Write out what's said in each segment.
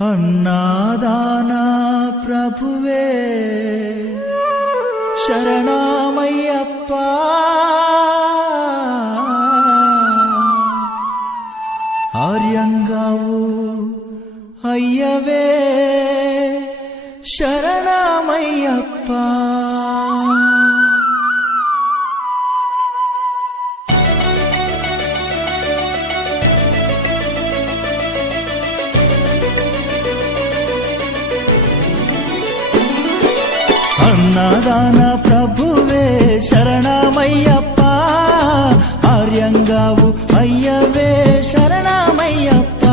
అన్నాదానా ప్రభువే శరణమయ్యప్ప ఆర్యంగావు అయ్యవే శరణమయ్యప్ప అన్నదాన ప్రభువే శరణమయ్యప్ప ఆర్యంగావు అయ్యవే శరణమయ్యప్ప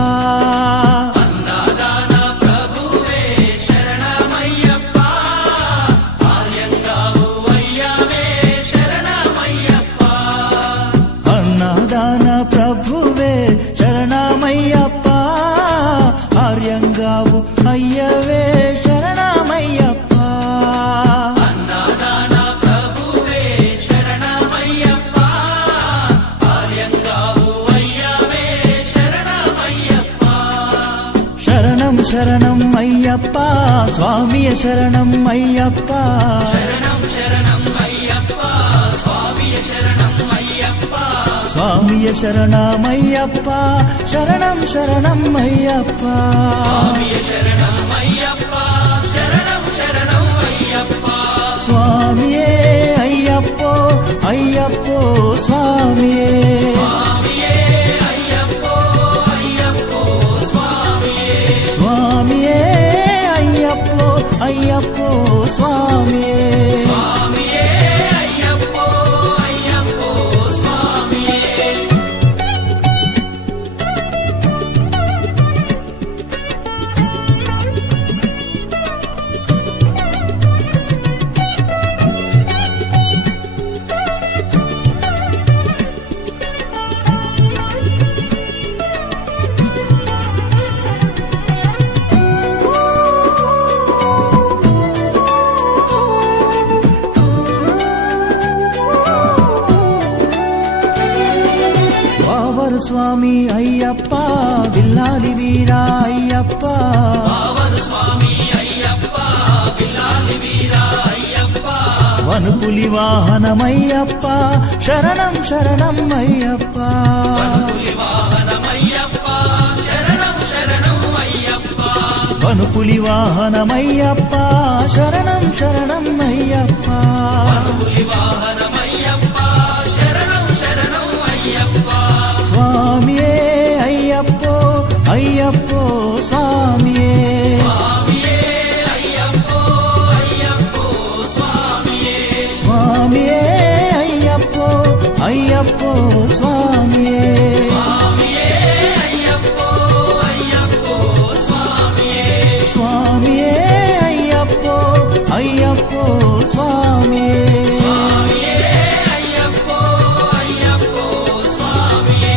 అన్నదాన ప్రభువే శరణమయ్యప్ప ఆర్యంగావు అయ్యవే శరణమయ్యప్ప అన్నదాన ప్రభువే శరణమయ్యప్ప ఆర్యంగావు అయ్యవే శరణమయ్యప్ప శరణం అయ్యప్ప స్వామియ శరణం అయ్యప్ప శరణం శరణం అయ్యప్ప స్వామియ శరణం అయ్యప్ప స్వామియ శరణమయ్యప్ప శరణం శరణం అయ్యప్ప స్వామియ శరణం అయ్యప్ప శరణం శరణం అయ్యప్ప స్వామియే అయ్యప్పో అయ్యప్పో స్వామియే స్వామియే అయ్యప్పో అయ్యప్పో స్వామియే స్వామియే అయ్యప్పో అయ్యప్పో స్వామియే స్వామియే అయ్యప్పో అయ్యప్పో స్వామియే వావరు స్వామి అయ్యప్ప విల్లాలి వీరా అయ్యప్ప పావన స్వామి అయ్యప్ప విల్లాలి వీరా అయ్యప్ప వనుపులి వాహనమయ్యప్ప శరణం శరణం అయ్యప్ప పులి వాహనమయ్యప్ప శరణం శరణం అయ్యప్ప వనుపులి వాహనమయ్యప్ప శరణం శరణం అయ్యప్ప పులి వాహనమయ్యప్ప శరణం శరణం అయ్యప్ప స్వామియే అయ్యప్పో అయ్యప్పో స్వామియే స్వామియే అయ్యప్పో అయ్యప్పో స్వామియే స్వామియే అయ్యప్పో అయ్యప్పో స్వామియే స్వామియే అయ్యప్పో అయ్యప్పో స్వామియే స్వామియే అయ్యప్పో అయ్యప్పో స్వామియే స్వామియే అయ్యప్పో అయ్యప్పో స్వామియే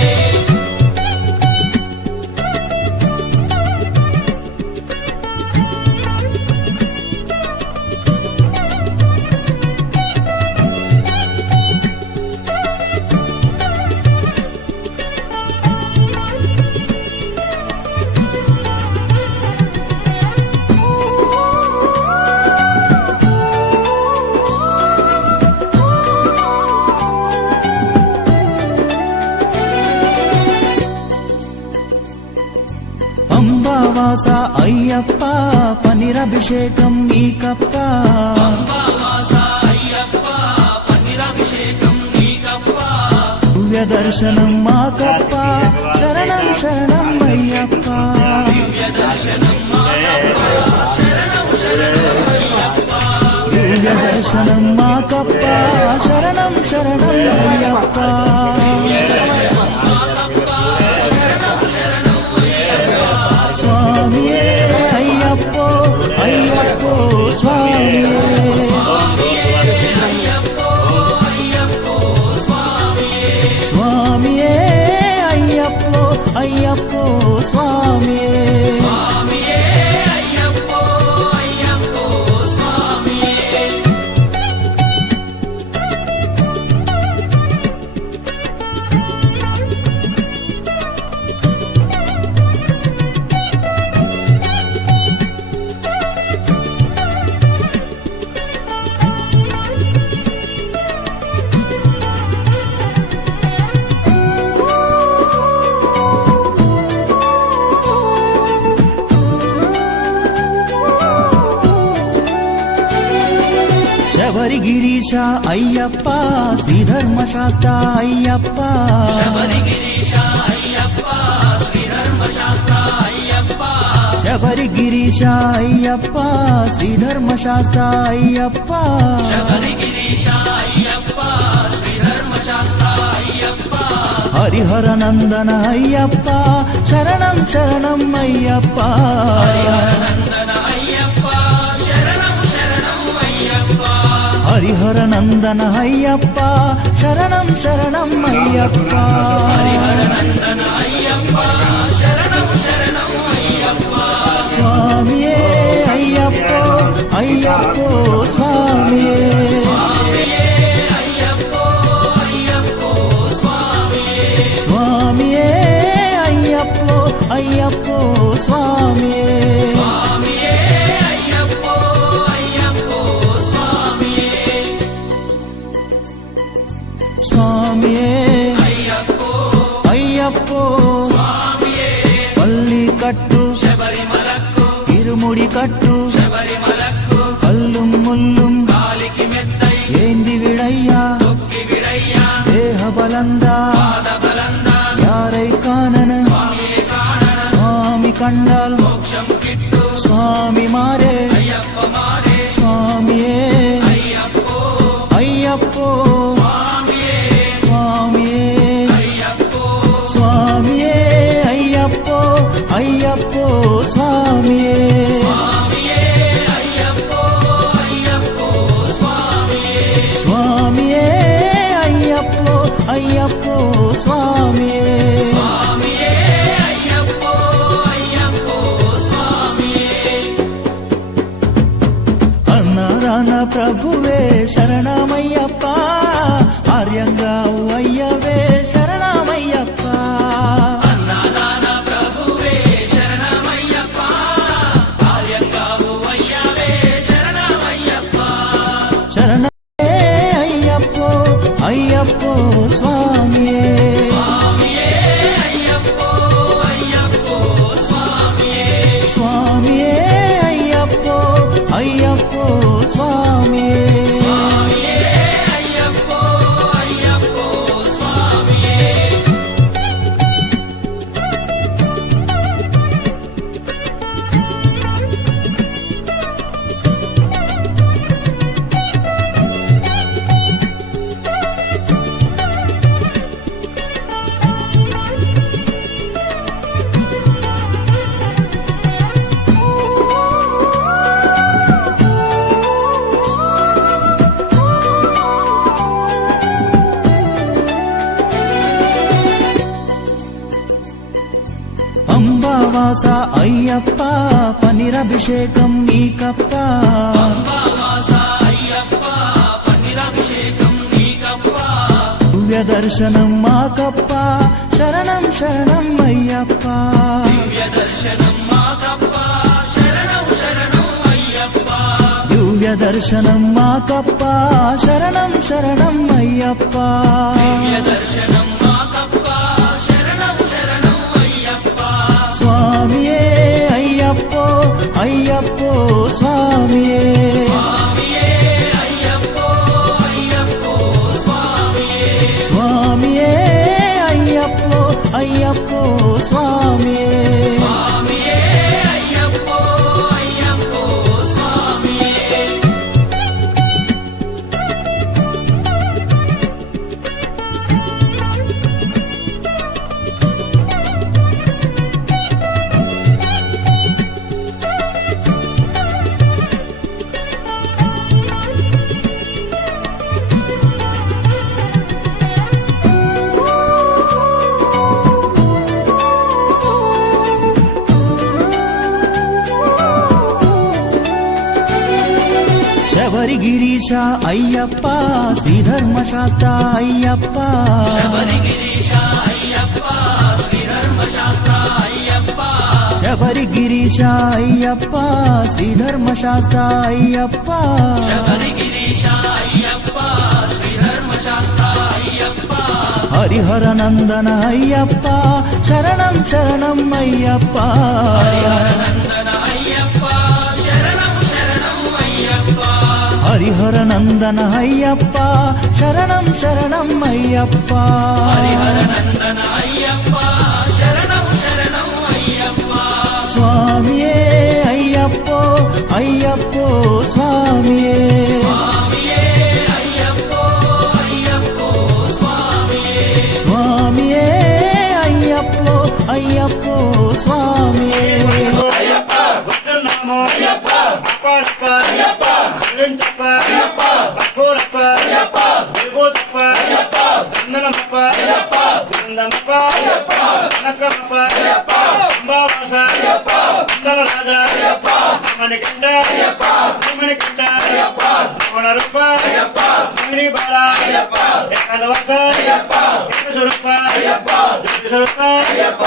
పంబావాస అయ్యప్ప పనిరభిషేకం నీకప్ప అంబావాస అయ్యప్ప పన్నీరాభిషేకం నీకప్ప దివ్య దర్శనం మాకప్ప శరణం శరణం అయ్యప్ప దివ్య దర్శనం మాకప్ప శరణం శరణం అయ్యప్ప దివ్య దర్శనం మాకప్ప శరణం శరణం అయ్యప్ప దర్శనం మాకప్ప శరణం శరణం అయ్యప్ప స్వామియే అయ్యప్పో అయ్యప్పో స్వామియే స్వామియే అయ్యప్పో అయ్యప్పో స్వామియే స్వామియే అయ్యప్పో అయ్యప్పో స్వామియే స్వామియే అయ్యప్పో అయ్యప్పో స్వామియే శబరిగిరీశ అయ్యప్ప శ్రీధర్మశాస్త్ర అయ్యప్ప శబరిగిరీశ అయ్యప్ప శ్రీధర్మశాస్త్ర అయ్యప్ప శబరిగిరీశ అయ్యప్ప శ్రీధర్మశాస్త్ర అయ్యప్ప శబరిగిరీశ అయ్యప్ప శ్రీధర్మశాస్త్ర అయ్యప్ప హరిహర నందన అయ్యప్ప శరణం శరణం అయ్యప్ప నందన అయ్యప్ప శరణం శరణం అయ్యప్ప హరిహర నందన అయ్యప్ప శరణం శరణం అయ్యప్ప నందన అయ్యప్ప శరణం శరణం అయ్యప్ప స్వామియే అయ్యప్పో అయ్యప్పో స్వామియే అయ్యప్పో అయ్యప్పో స్వామియే స్వామియే అయ్యప్పో అయ్యప్పో స్వామియే స్వామియే అయ్యప్పో అయ్యప్పో స్వామియే స్వామియే అయ్యప్పో అయ్యప్పో స్వామియే పల్లి కట్టు శబరిమలకు ఇరుముడి కట్టు శబరిమలకు కల్లు ముల్లుం కాలికి మెత్తై ఏంది విడయ్యా తొక్కి విడయ్యా దేహ బలందా పాద బలందా యారై కానన స్వామియే కాణన స్వామి కండాల్ మోక్షం కిట్టు స్వామి మారే అయ్యప్ప మారే స్వామియే అయ్యప్పో అయ్యప్పో స్వామియే స్వామియే అయ్యప్పో స్వామియే అయ్యప్పో అయ్యప్పో స్వామియే స్వామియే అయ్యప్పో అయ్యప్పో స్వామియే స్వామియే అయ్యప్పో అయ్యప్పో స్వామియే స్వామియే అయ్యప్పో అయ్యప్పో స్వామియే అన్నారాన ప్రభువే శరణమయ్యప్ప ఆర్యంగా అయ్యవే శరణమయ్యప్ప అన్నదాన ప్రభువే శరణమయ్యప్ప ఆర్యంగావు అయ్యవే శరణమయ్యప్ప శరణమే అయ్యప్పో అయ్యప్పో స్వామియే స్వామియే అయ్యప్పో అయ్యప్పో స్వామియే స్వామియే అయ్యప్పో అయ్యప్పో స్వామియే స్వామియే అయ్యప్పో అయ్యప్పో స్వామియే పంబావాస అయ్యప్ప పనిరభిషేకం నీకప్ప అంబావాస అయ్యప్ప పన్నీరాభిషేకం నీకప్ప దివ్య దర్శనం మాకప్ప శరణం శరణం అయ్యప్ప దివ్య దర్శనం మాకప్ప శరణం శరణం అయ్యప్ప దివ్య దర్శనం మాకప్ప శరణం శరణం అయ్యప్ప దివ్య దర్శనం మాకప్ప శరణం శరణం అయ్యప్ప స్వామియే అయ్యప్పో అయ్యప్పో స్వామియే స్వామియే అయ్యప్పో అయ్యప్పో స్వామియే స్వామియే అయ్యప్పో అయ్యప్పో స్వామియే స్వామియే అయ్యప్పో అయ్యప్పో స్వామియే శబరిగిరీశ అయ్యప్ప శ్రీధర్మశాస్త్ర అయ్యప్ప శబరిగిరీశ అయ్యప్ప శ్రీధర్మశాస్త్ర అయ్యప్ప శబరిగిరీశ అయ్యప్ప శ్రీధర్మశాస్త్ర అయ్యప్ప శబరిగిరీశ అయ్యప్ప శ్రీధర్మశాస్త్ర అయ్యప్ప హరిహర నందన అయ్యప్ప శరణం శరణం అయ్యప్ప నందన అయ్యప్ప శరణం శరణం అయ్యప్ప హరిహర నందన అయ్యప్ప శరణం శరణం అయ్యప్ప హరిహర నందన అయ్యప్ప శరణం శరణం అయ్యప్ప స్వామియే అయ్యప్పో అయ్యప్పో స్వామియే స్వామియే అయ్యప్పో అయ్యప్పో స్వామియే స్వామియే అయ్యప్పో అయ్యప్పో స్వామియే అయ్యప్ప భక్తనామో అయ్యప్ప అప్పరప్ప అయ్యప్ప గురించప్ప అయ్యప్ప అప్పరప్ప అయ్యప్ప విభూతప్ప అయ్యప్ప చందనమప్ప అయ్యప్ప బృందమప్ప అయ్యప్ప కనకమప్ప అయ్యప్ప అంబావాస అయ్యప్ప అందల రాజా అయ్యప్ప మణికంఠ అయ్యప్ప మణికంఠ అయ్యప్ప రమణరూప అయ్యప్ప మణి బాల అయ్యప్ప ఏకదవస అయ్యప్ప ఏకస్వరూప అయ్యప్ప జ్యోతిస్వరూప అయ్యప్ప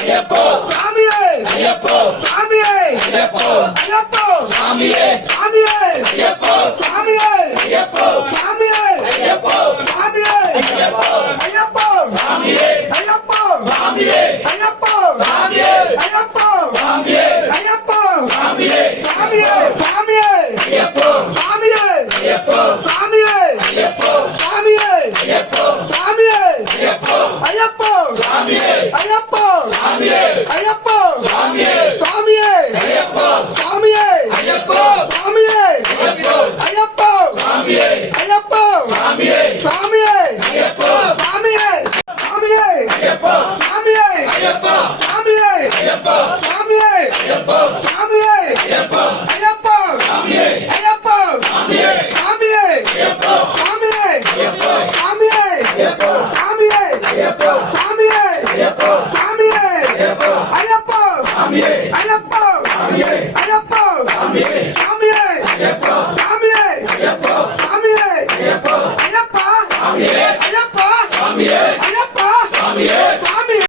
అయ్యప్పో స్వామియే అయ్యప్పో స్వామియే అయ్యప్పో అయ్యప్పో స్వామియే స్వామియే అయ్యప్పో స్వామియే అయ్యప్పో స్వామియే అయ్యప్పో స్వామియే అయ్యప్పో అయ్యప్పో స్వామియే అయ్యప్పో స్వామియే అయ్యప్పో స్వామియే అయ్యప్పో స్వామియే అయ్యప్పో స్వామియే స్వామియే స్వామియే అయ్యప్పో స్వామియే అయ్యప్పో స్వామియే అయ్యప్పో స్వామియే అయ్యప్పో స్వామియే అయ్యప్పో అయ్యప్పో స్వామియే అయ్యప్పో స్వామియే అయ్యప్పో స్వామియే స్వామియే అయ్యప్పో స్వామియే అయ్యప్పో స్వామియే అయ్యప్పో అయ్యప్పో స్వామియే అయ్యప్పో స్వామియే స్వామియే అయ్యప్పో స్వామియే స్వామియే అయ్యప్పో స్వామియే అయ్యప్పో స్వామియే అయ్యప్పో స్వామియే అయ్యప్పో స్వామియే అయ్యప్పో అయ్యప్పో స్వామియే అయ్యప్పో స్వామియే స్వామియే అయ్యప్పో స్వామియే అయ్యప్పో స్వామియే అయ్యప్పో స్వామియే అయ్యప్పో స్వామియే అయ్యప్పో స్వామియే అయ్యప్పో అయ్యప్పో స్వామియే అయ్యప్పో స్వామియే అయ్యప్పో స్వామియే స్వామియే అయ్యప్పో స్వామియే అయ్యప్పో స్వామియే అయ్యప్పో అయ్యప్ప స్వామియే అయ్యప్ప స్వామియే అయ్యప్ప స్వామియే స్వామియే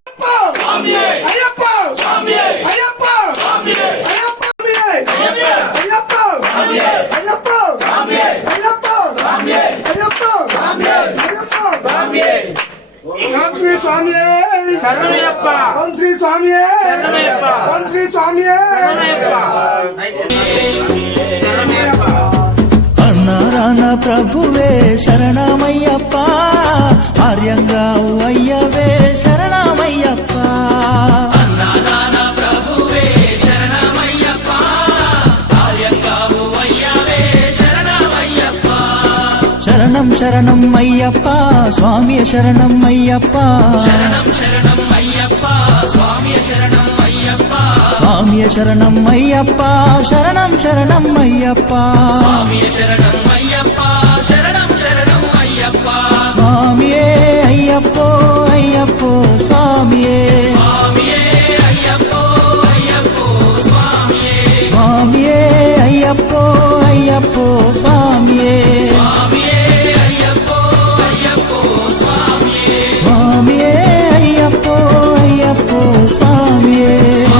స్వామియే అయ్యప్ప స్వామియే అయ్యప్ప స్వామియే అయ్యప్ప స్వామియే అయ్యప్ప స్వామియే అయ్యప్ప స్వామియే అయ్యప్ప స్వామియే అయ్యప్ప స్వామియే అయ్యప్ప స్వామియే ఓం శ్రీ స్వామియే శరణయ్యప్ప ఓం శ్రీ స్వామియే శరణయ్యప్ప ఓం శ్రీ స్వామియే శరణయ్యప్ప అన్నారాన ప్రభువే శరణమయ్యప్ప ఆర్యంగావు అయ్యవే శరణమయ్యప్ప అన్నదాన ప్రభువే శరణమయ్యప్ప ఆర్యంగావు అయ్యవే శరణమయ్యప్ప శరణం శరణం అయ్యప్ప స్వామియ శరణం అయ్యప్ప శరణం శరణం అయ్యప్ప స్వామియ శరణం అయ్యప్ప స్వామియ శరణం అయ్యప్ప శరణం శరణం అయ్యప్ప స్వామియ శరణం అయ్యప్ప